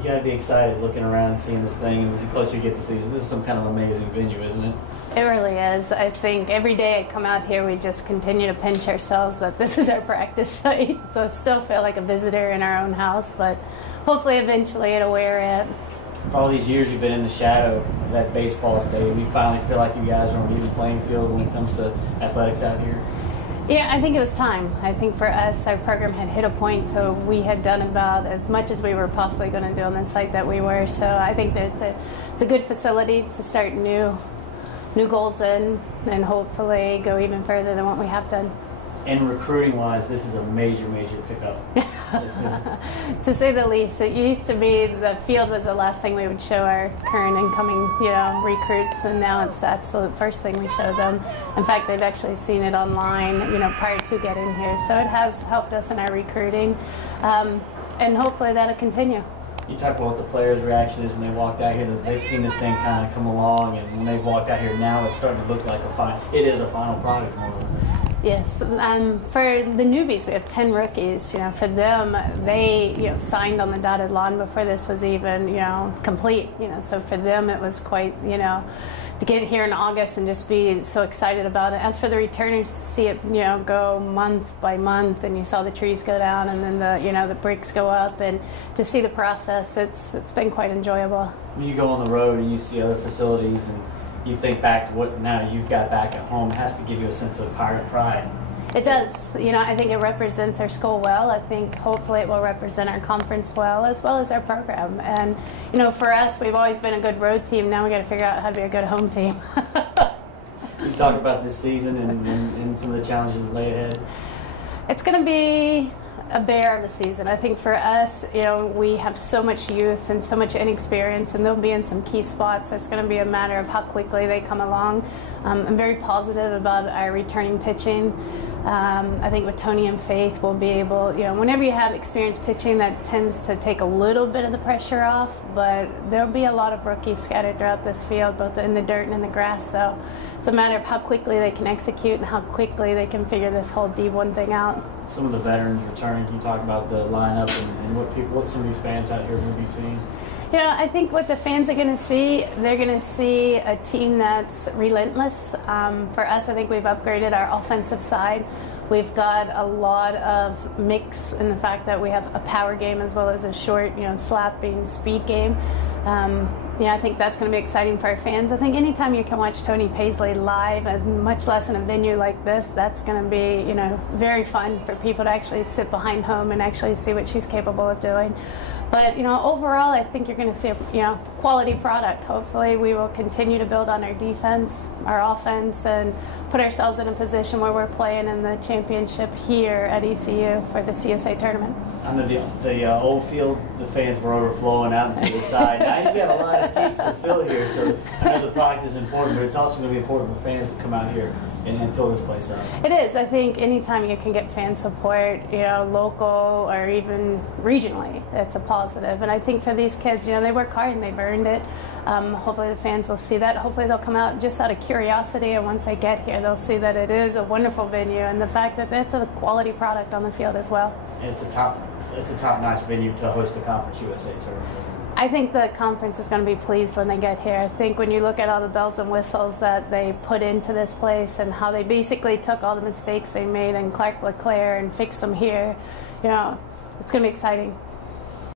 You got to be excited looking around and seeing this thing, and the closer you get to season, this is some kind of amazing venue, isn't it? It really is. I think every day I come out here, we just continue to pinch ourselves that this is our practice site. So I still feel like a visitor in our own house, but hopefully eventually it'll wear it. For all these years you've been in the shadow of that baseball stadium, you finally feel like you guys are on an even playing field when it comes to athletics out here? Yeah, I think it was time. I think for us, our program had hit a point so we had done about as much as we were possibly going to do on the site that we were. So I think that it's a good facility to start new goals in and hopefully go even further than what we have done. And recruiting-wise, this is a major pickup. To say the least. It used to be the field was the last thing we would show our current incoming, recruits, and now it's the absolute first thing we show them. In fact, they've actually seen it online, prior to getting here. So it has helped us in our recruiting, and hopefully that'll continue. You talk about what the players' reaction is when they walked out here, that they've seen this thing kind of come along, and when they've walked out here now, it's starting to look like it is a final product more or less. Yes, for the newbies, we have 10 rookies. For them, they signed on the dotted line before this was even complete. So for them, it was quite to get here in August and just be so excited about it. As for the returners, to see it go month by month, and you saw the trees go down and then the bricks go up, and to see the process, it's been quite enjoyable. When you go on the road and you see other facilities and you think back to what now you've got back at home, it has to give you a sense of pride. It does. I think it represents our school well. I think hopefully it will represent our conference well as our program. And, for us, we've always been a good road team. Now we got to figure out how to be a good home team. You talk about this season and some of the challenges that lay ahead. It's going to be a bear of a season. I think for us, we have so much youth and so much inexperience, and they'll be in some key spots. It's going to be a matter of how quickly they come along. I'm very positive about our returning pitching. I think with Tony and Faith, we'll be able, whenever you have experienced pitching, that tends to take a little bit of the pressure off, but there'll be a lot of rookies scattered throughout this field, both in the dirt and in the grass. So it's a matter of how quickly they can execute and how quickly they can figure this whole D1 thing out. Some of the veterans returning, can you talk about the lineup and what some of these fans out here will be seeing? I think what the fans are going to see, they're going to see a team that's relentless. For us, I think we've upgraded our offensive side. We've got a lot of mix in the fact that we have a power game as well as a short, slapping speed game. I think that's going to be exciting for our fans. I think anytime you can watch Tony Paisley live, as much less in a venue like this, that's going to be, very fun for people to actually sit behind home and actually see what she's capable of doing. But, overall, I think you're going to see a, quality product. Hopefully we will continue to build on our defense, our offense, and put ourselves in a position where we're playing in the championship here at ECU for the CSA tournament. On the old field, the fans were overflowing out into the side. Now you've got a lot of seats to fill here, so I know the product is important, but it's also going to be important for fans to come out here and fill this place up. It is. I think anytime you can get fan support, local or even regionally, it's a positive. And I think for these kids, they work hard and they've earned it. Hopefully the fans will see that. Hopefully they'll come out just out of curiosity, and once they get here, they'll see that it is a wonderful venue and the fact that it's a quality product on the field as well. It's a top-notch venue to host a Conference USA tournament. I think the conference is going to be pleased when they get here. I think when you look at all the bells and whistles that they put into this place and how they basically took all the mistakes they made in Clark LeClaire and fixed them here, it's going to be exciting.